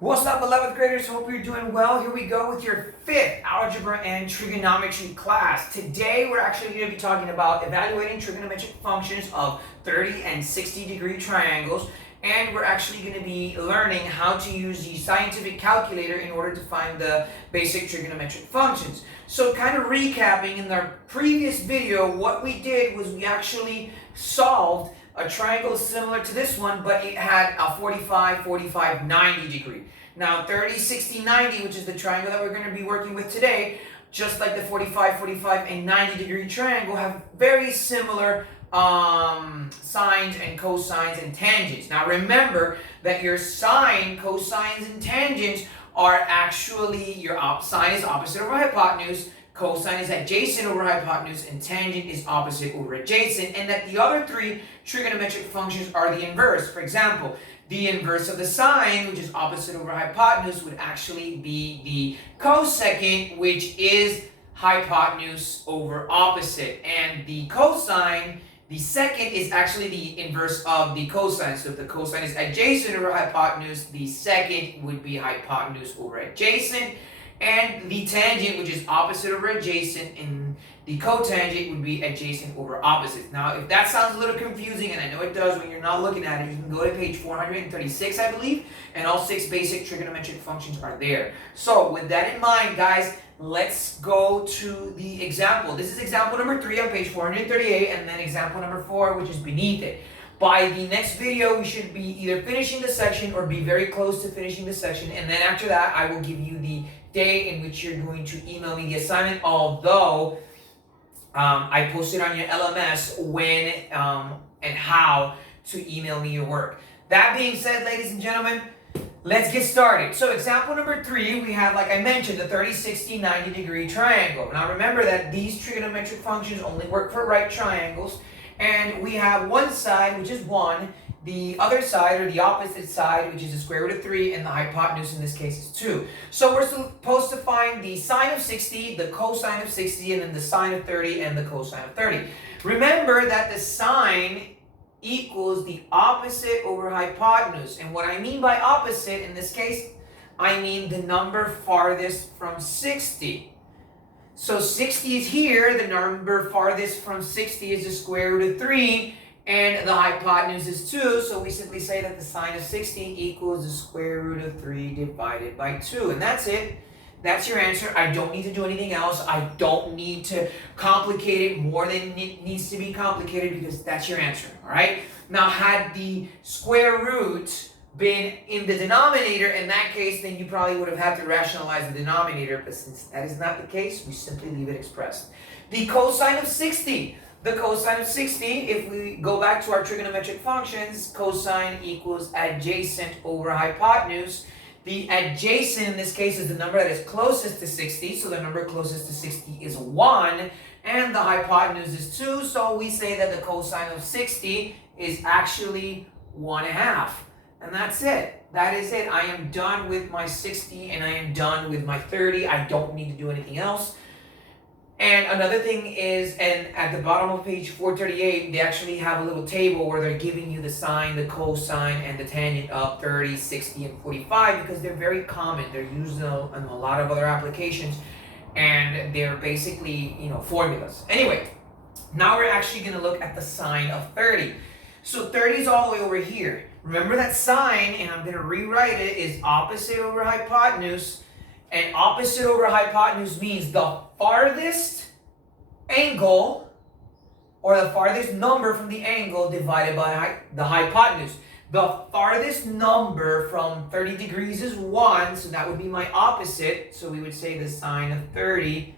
What's up, 11th graders? Hope you're doing well. Here we go with your 5th Algebra and Trigonometry class. Today, we're actually going to be talking about evaluating trigonometric functions of 30 and 60 degree triangles. And we're actually going to be learning how to use the scientific calculator in order to find the basic trigonometric functions. So kind of recapping, in our previous video, what we did was we actually solved a triangle similar to this one, but it had a 45, 45, 90 degree. Now 30, 60, 90, which is the triangle that we're going to be working with today, just like the 45, 45, and 90 degree triangle, have very similar sines and cosines and tangents. Now remember that your sine, cosines, and tangents are actually, your sine is opposite over hypotenuse, cosine is adjacent over hypotenuse, and tangent is opposite over adjacent, and that the other three trigonometric functions are the inverse. For example, the inverse of the sine, which is opposite over hypotenuse, would actually be the cosecant, which is hypotenuse over opposite. And the cosine, the second, is actually the inverse of the cosine. So if the cosine is adjacent over hypotenuse, the second would be hypotenuse over adjacent. And the tangent, which is opposite over adjacent, and the cotangent would be adjacent over opposite. Now, if that sounds a little confusing, and I know it does when you're not looking at it, you can go to page 436, I believe, and all 6 basic trigonometric functions are there. So, with that in mind, guys, let's go to the example. This is example number 3 on page 438, and then example number 4, which is beneath it. By the next video, we should be either finishing the section or be very close to finishing the section, and then after that, I will give you the day in which you're going to email me the assignment, although I posted on your LMS when and how to email me your work. That being said, ladies and gentlemen, let's get started. So example number 3, we have, like I mentioned, the 30, 60, 90 degree triangle. Now remember that these trigonometric functions only work for right triangles, and we have one side, which is 1, the other side, or the opposite side, which is the square root of 3, and the hypotenuse in this case is 2. So we're supposed to find the sine of 60, the cosine of 60, and then the sine of 30 and the cosine of 30. Remember that the sine equals the opposite over hypotenuse. And what I mean by opposite in this case, I mean the number farthest from 60. So 60 is here, the number farthest from 60 is the square root of 3, and the hypotenuse is 2, so we simply say that the sine of 60 equals the square root of 3 divided by 2. And that's it. That's your answer. I don't need to do anything else. I don't need to complicate it more than it needs to be complicated, because that's your answer, all right? Now, had the square root been in the denominator, in that case, then you probably would have had to rationalize the denominator, but since that is not the case, we simply leave it expressed. The cosine of 60. The cosine of 60, if we go back to our trigonometric functions, cosine equals adjacent over hypotenuse. The adjacent in this case is the number that is closest to 60, so the number closest to 60 is 1, and the hypotenuse is 2, so we say that the cosine of 60 is actually 1/2. And that's it. That is it. I am done with my 60 and I am done with my 30. I don't need to do anything else. And another thing is, and at the bottom of page 438, they actually have a little table where they're giving you the sine, the cosine, and the tangent of 30, 60, and 45, because they're very common. They're used in a lot of other applications, and they're basically, formulas. Anyway, now we're actually going to look at the sine of 30. So 30 is all the way over here. Remember that sine, and I'm going to rewrite it, is opposite over hypotenuse. And opposite over hypotenuse means the farthest angle, or the farthest number from the angle, divided by the hypotenuse. The farthest number from 30 degrees is 1, so that would be my opposite. So we would say the sine of 30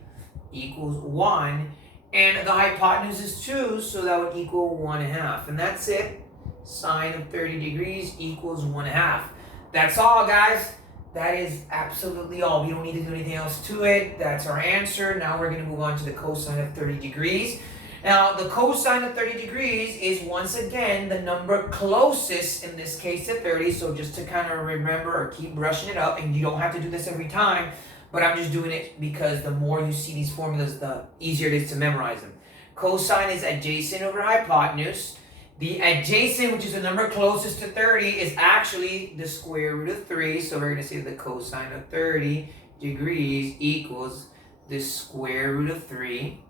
equals 1. And the hypotenuse is 2, so that would equal 1/2. And that's it. Sine of 30 degrees equals 1/2. That's all, guys. That is absolutely all. We don't need to do anything else to it. That's our answer. Now we're going to move on to the cosine of 30 degrees. Now, the cosine of 30 degrees is, once again, the number closest, in this case, to 30. So just to kind of remember or keep brushing it up, and you don't have to do this every time, but I'm just doing it because the more you see these formulas, the easier it is to memorize them. Cosine is adjacent over hypotenuse. The adjacent, which is the number closest to 30, is actually the square root of 3. So we're going to say the cosine of 30 degrees equals the square root of 3.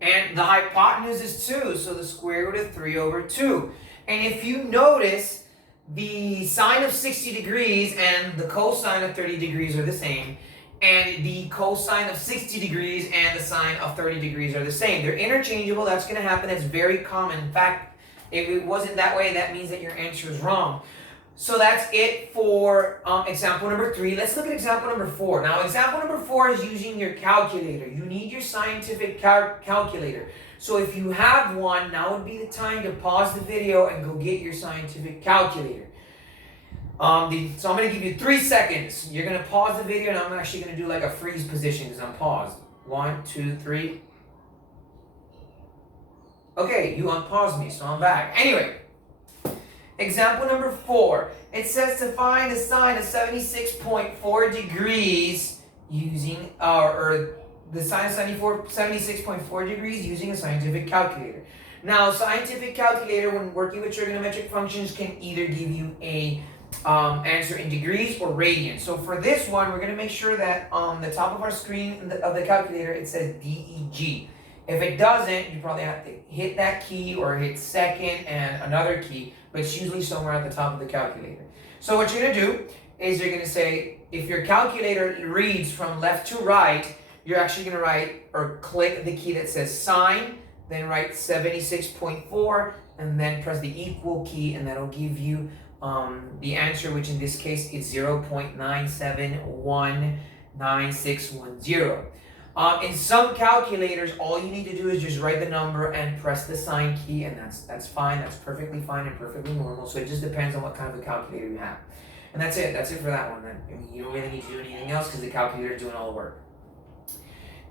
And the hypotenuse is 2, so the square root of 3 over 2. And if you notice, the sine of 60 degrees and the cosine of 30 degrees are the same. And the cosine of 60 degrees and the sine of 30 degrees are the same. They're interchangeable. That's going to happen. That's very common. In fact, if it wasn't that way, that means that your answer is wrong. So that's it for example number 3. Let's look at example number 4. Now, example number 4 is using your calculator. You need your scientific calculator. So if you have one, now would be the time to pause the video and go get your scientific calculator. So I'm going to give you 3 seconds. You're going to pause the video, and I'm actually going to do like a freeze position because I'm paused. 1, 2, 3. Okay, you unpaused me, so I'm back. Anyway, example number 4. It says to find the sine of 76.4 degrees using, or the sine of 76.4 degrees using a scientific calculator. Now, scientific calculator, when working with trigonometric functions, can either give you a answer in degrees or radians. So for this one, we're going to make sure that on the top of our screen of the calculator, it says DEG. If it doesn't, you probably have to hit that key or hit second and another key, but it's usually somewhere at the top of the calculator. So what you're going to do is you're going to say, if your calculator reads from left to right, you're actually going to write or click the key that says sine, then write 76.4, and then press the equal key, and that'll give you the answer, which in this case is 0.9719610. In some calculators, all you need to do is just write the number and press the sine key, and that's fine. That's perfectly fine and perfectly normal. So it just depends on what kind of a calculator you have. And that's it. That's it for that one. Then I mean, you don't really need to do anything else because the calculator is doing all the work.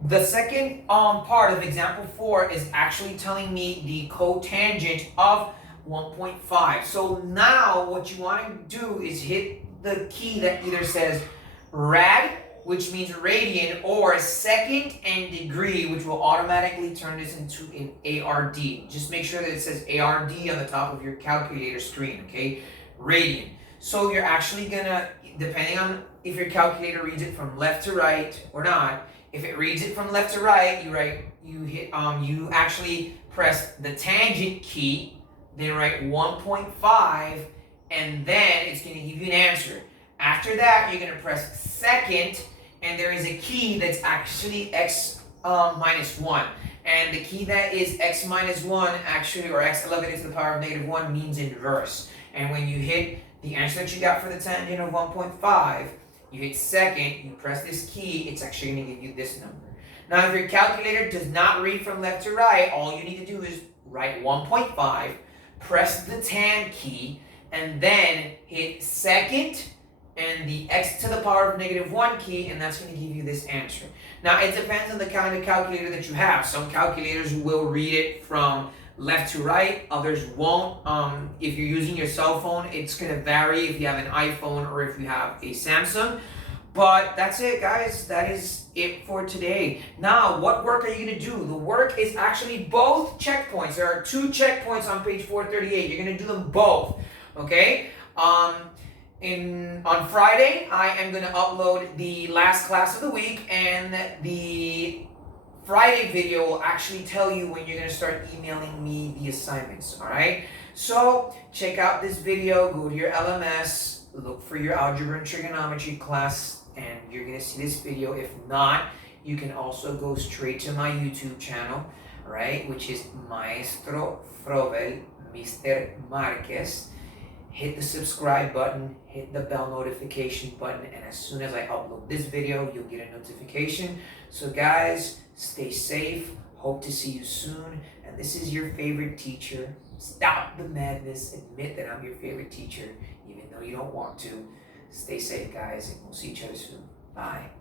The second part of example 4 is actually telling me the cotangent of 1.5. So now what you want to do is hit the key that either says rad, which means radian, or second and degree, which will automatically turn this into an ARD. Just make sure that it says ARD on the top of your calculator screen, okay? Radian. So you're actually gonna, depending on if your calculator reads it from left to right or not, if it reads it from left to right, you actually press the tangent key, then write 1.5, and then it's going to give you an answer. After that, you're going to press second, and there is a key that's actually x minus 1. And the key that is x minus 1, actually, or x elevated to the power of negative 1, means inverse. And when you hit the answer that you got for the tangent of 1.5, you hit second, you press this key, it's actually going to give you this number. Now, if your calculator does not read from left to right, all you need to do is write 1.5, press the tan key, and then hit second and the x to the power of negative 1 key, and that's going to give you this answer. Now, it depends on the kind of calculator that you have. Some calculators will read it from left to right, others won't. If you're using your cell phone, it's going to vary if you have an iPhone or if you have a Samsung. But that's it, guys. That is it for today. Now, what work are you going to do? The work is actually both checkpoints. There are 2 checkpoints on page 438. You're going to do them both, okay? On Friday, I am going to upload the last class of the week, and the Friday video will actually tell you when you're going to start emailing me the assignments, all right? So check out this video, go to your LMS, look for your Algebra and Trigonometry class, and you're going to see this video. If not, you can also go straight to my YouTube channel, all right, which is Maestro Frovel, Mr. Marquez. Hit the subscribe button, hit the bell notification button, and as soon as I upload this video, you'll get a notification. So guys, stay safe, hope to see you soon, and this is your favorite teacher. Stop the madness, admit that I'm your favorite teacher, even though you don't want to. Stay safe, guys, and we'll see each other soon. Bye.